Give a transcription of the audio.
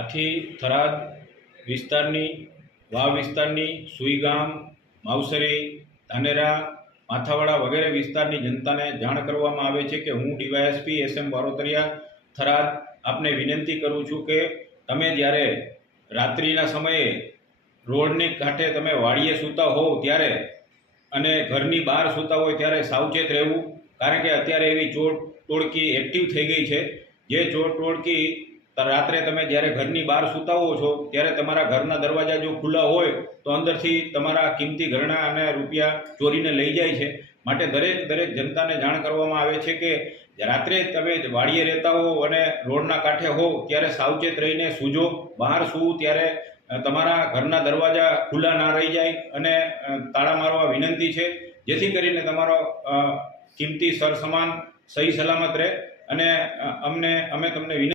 આથી થરાદ વિસ્તારની વાવ વિસ્તારની સુઈગામ માવસરી ધાનેરા માથાવાડા વગેરે વિસ્તારની જનતાને જાણ કરવામાં આવે છે કે હું ડીવાયએસપી SM બારોતરિયા થરાદ આપને વિનંતી કરું છું કે તમે જ્યારે રાત્રિના સમયે રોડની કાંઠે તમે વાડીએ સૂતા હોવ ત્યારે અને ઘરની બહાર સૂતા હોય ત્યારે સાવચેત રહેવું, કારણ કે અત્યારે એવી ચોર ટોળકી એક્ટિવ થઈ ગઈ છે. જે ચોર ટોળકી રાત્રે તમે જ્યારે ઘરની બહાર સૂતા હો છો ત્યારે તમારા ઘરના દરવાજા જો ખુલ્લા હોય તો અંદરથી તમારા કિંમતી ઘરેણાં અને રૂપિયા ચોરીને લઈ જાય છે. માટે દરેક જનતાને જાણ કરવામાં આવે છે કે રાત્રે તમે વાડીએ રહેતા હો અને રોડના કાંઠે હો ત્યારે સાવચેત રહીને સૂજો. બહાર સૂવું ત્યારે તમારા ઘરના દરવાજા ખુલ્લા ના રહી જાય અને તાળા મારવા વિનંતી છે, જેથી કરીને તમારો કિંમતી સરસામાન સહી સલામત રહે. અને અમે તમને વિનંતી